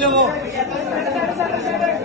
लोग